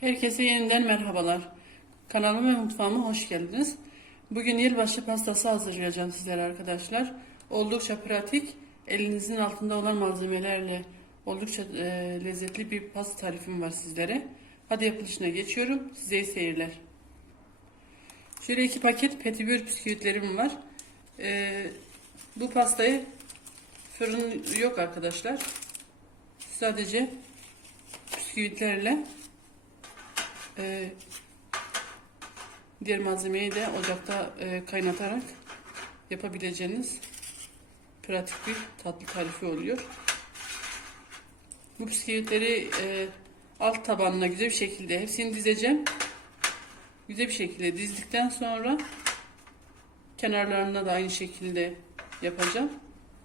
Herkese yeniden merhabalar. Kanalıma ve mutfağıma hoş geldiniz. Bugün yılbaşı pastası hazırlayacağım sizlere arkadaşlar. Oldukça pratik, elinizin altında olan malzemelerle oldukça e, lezzetli bir pasta tarifim var sizlere. Hadi yapılışına geçiyorum. Size iyi seyirler. Şöyle iki paket petibör bisküvitlerim var. E, bu pastayı fırın yok arkadaşlar. Sadece bisküvitlerle ee, diğer malzemeyi de ocakta e, kaynatarak yapabileceğiniz pratik bir tatlı tarifi oluyor. Bu bisküvitleri e, alt tabanına güzel bir şekilde hepsini dizeceğim. Güzel bir şekilde dizdikten sonra kenarlarına da aynı şekilde yapacağım.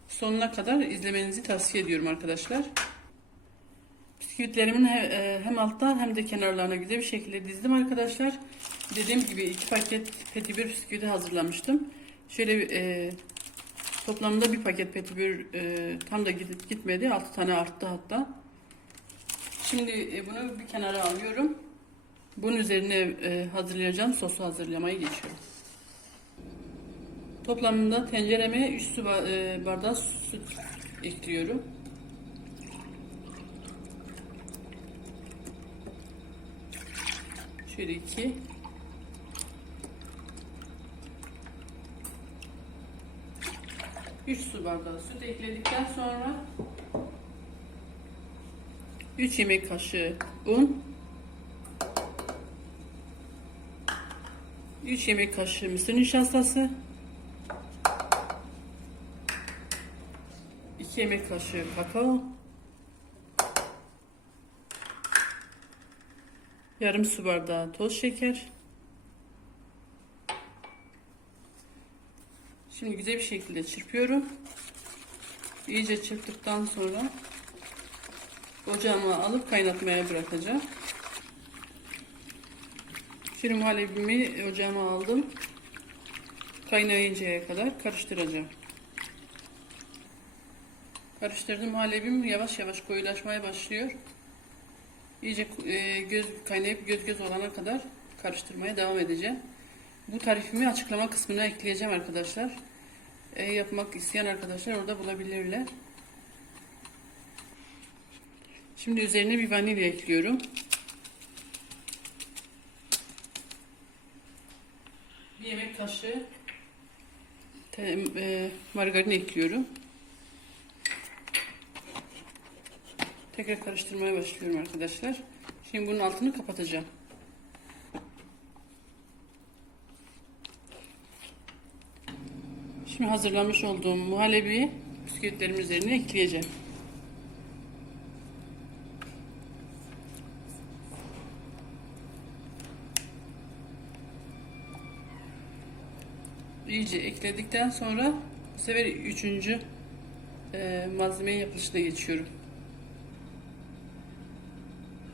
Sonuna kadar izlemenizi tavsiye ediyorum arkadaşlar. Bisküvitlerimin e, hem altta hem de kenarlarına güzel bir şekilde dizdim arkadaşlar. Dediğim gibi iki paket petibör bisküviti hazırlamıştım. Şöyle e, toplamda bir paket petibör e, tam da gidip gitmedi. 6 tane arttı hatta. Şimdi e, bunu bir kenara alıyorum. Bunun üzerine e, hazırlayacağım sosu hazırlamaya geçiyorum. Toplamında tencereme 3 su e, bardağı süt ekliyorum. Şöyle iki. Üç su bardağı süt ekledikten sonra 3 yemek kaşığı un. 3 yemek kaşığı mısır nişastası. 2 yemek kaşığı kakao Yarım su bardağı toz şeker. Şimdi güzel bir şekilde çırpıyorum. İyice çırptıktan sonra ocağıma alıp kaynatmaya bırakacağım. Şimdi muhallebimi ocağıma aldım. Kaynayıncaya kadar karıştıracağım. Karıştırdım muhallebim yavaş yavaş koyulaşmaya başlıyor. İyice e, göz kaynayıp göz göz olana kadar karıştırmaya devam edeceğim. Bu tarifimi açıklama kısmına ekleyeceğim arkadaşlar. E, yapmak isteyen arkadaşlar orada bulabilirler. Şimdi üzerine bir vanilya ekliyorum. Bir yemek kaşığı e, margarin ekliyorum. Tekrar karıştırmaya başlıyorum arkadaşlar. Şimdi bunun altını kapatacağım. Şimdi hazırlamış olduğum muhallebiyi bisküvitlerimin üzerine ekleyeceğim. İyice ekledikten sonra bu sefer üçüncü e, malzeme yapılışına geçiyorum.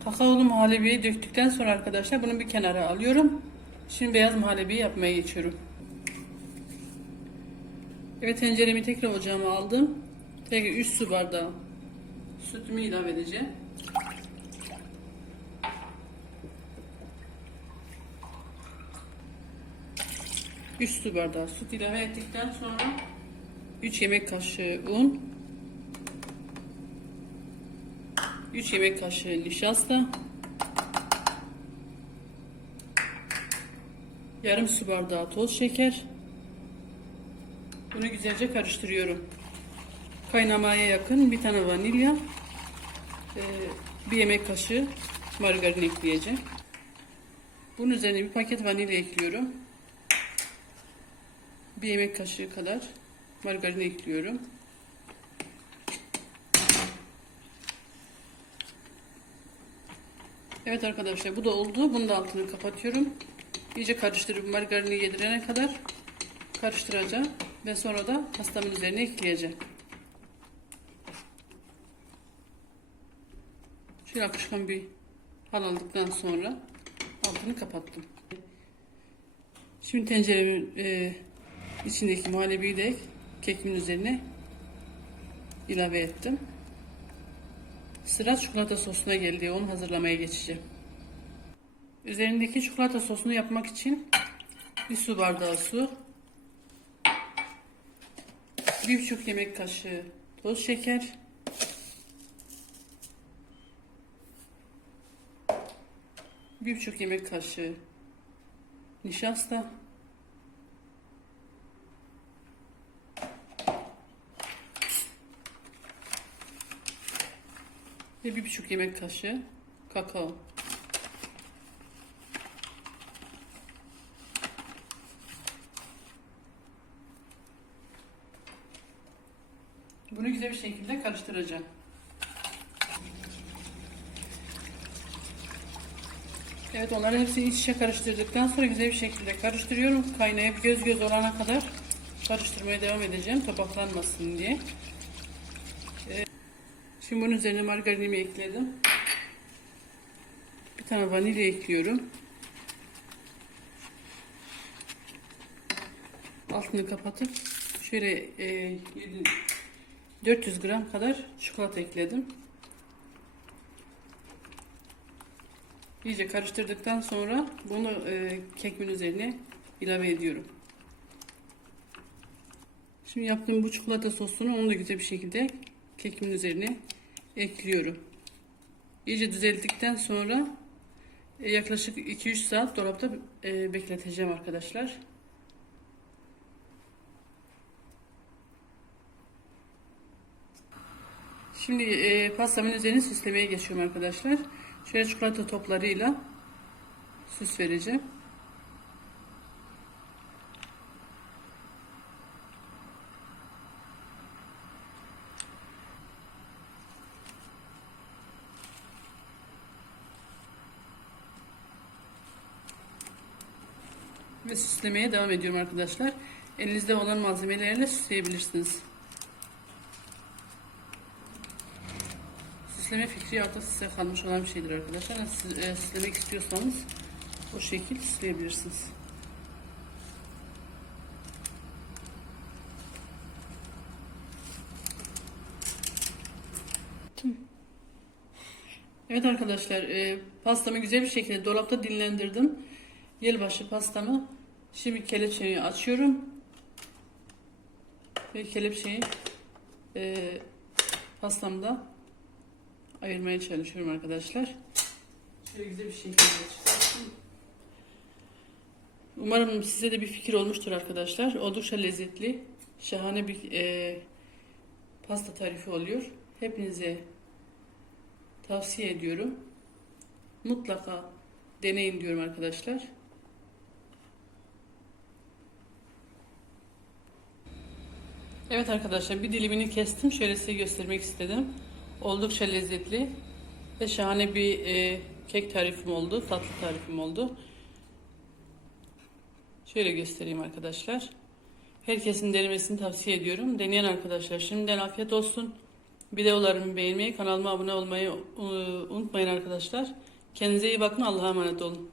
Kakaolu muhallebiyi döktükten sonra arkadaşlar bunu bir kenara alıyorum. Şimdi beyaz muhallebiyi yapmaya geçiyorum. Evet tenceremi tekrar ocağıma aldım. Tekrar 3 su bardağı sütümü ilave edeceğim. Üç su bardağı süt ilave ettikten sonra 3 yemek kaşığı un 3 yemek kaşığı nişasta. Yarım su bardağı toz şeker. Bunu güzelce karıştırıyorum. Kaynamaya yakın bir tane vanilya. E, bir yemek kaşığı margarin ekleyeceğim. Bunun üzerine bir paket vanilya ekliyorum. Bir yemek kaşığı kadar margarin ekliyorum Evet arkadaşlar bu da oldu. Bunun da altını kapatıyorum. İyice karıştırıp margarini yedirene kadar karıştıracağım. Ve sonra da pastamın üzerine ekleyeceğim. Şöyle akışkan bir hal aldıktan sonra altını kapattım. Şimdi tenceremin e, içindeki muhallebiyi de kekimin üzerine ilave ettim. Sıra çikolata sosuna geldi. Onu hazırlamaya geçeceğim. Üzerindeki çikolata sosunu yapmak için bir su bardağı su, bir buçuk yemek kaşığı toz şeker, bir buçuk yemek kaşığı nişasta, ve bir buçuk yemek kaşığı kakao. Bunu güzel bir şekilde karıştıracağım. Evet onları hepsini iç içe karıştırdıktan sonra güzel bir şekilde karıştırıyorum. Kaynayıp göz göz olana kadar karıştırmaya devam edeceğim topaklanmasın diye. Şimdi bunun üzerine margarinimi ekledim. Bir tane vanilya ekliyorum. Altını kapatıp şöyle e, yedi- 400 gram kadar çikolata ekledim. İyice karıştırdıktan sonra bunu e, kekimin üzerine ilave ediyorum. Şimdi yaptığım bu çikolata sosunu onu da güzel bir şekilde kekimin üzerine ekliyorum. İyice düzeldikten sonra e, yaklaşık 2-3 saat dolapta e, bekleteceğim arkadaşlar. Şimdi e, pastamın üzerine süslemeye geçiyorum arkadaşlar. Şöyle çikolata toplarıyla süs vereceğim. Ve süslemeye devam ediyorum arkadaşlar. Elinizde olan malzemelerle süsleyebilirsiniz. Süsleme fikri artık size kalmış olan bir şeydir arkadaşlar. Yani Siz e, süslemek istiyorsanız o şekil süsleyebilirsiniz. Evet arkadaşlar e, pastamı güzel bir şekilde dolapta dinlendirdim. Yılbaşı pastamı şimdi kelepçeyi açıyorum. Ve kelepçeyi e, pastamda ayırmaya çalışıyorum arkadaşlar. Şöyle güzel bir şekilde çıkartayım. Umarım size de bir fikir olmuştur arkadaşlar. Oldukça lezzetli, şahane bir e, pasta tarifi oluyor. Hepinize tavsiye ediyorum. Mutlaka deneyin diyorum arkadaşlar. Evet arkadaşlar bir dilimini kestim. Şöyle size göstermek istedim. Oldukça lezzetli ve şahane bir e, kek tarifim oldu. Tatlı tarifim oldu. Şöyle göstereyim arkadaşlar. Herkesin denemesini tavsiye ediyorum. Deneyen arkadaşlar şimdiden afiyet olsun. Videolarımı beğenmeyi, kanalıma abone olmayı e, unutmayın arkadaşlar. Kendinize iyi bakın. Allah'a emanet olun.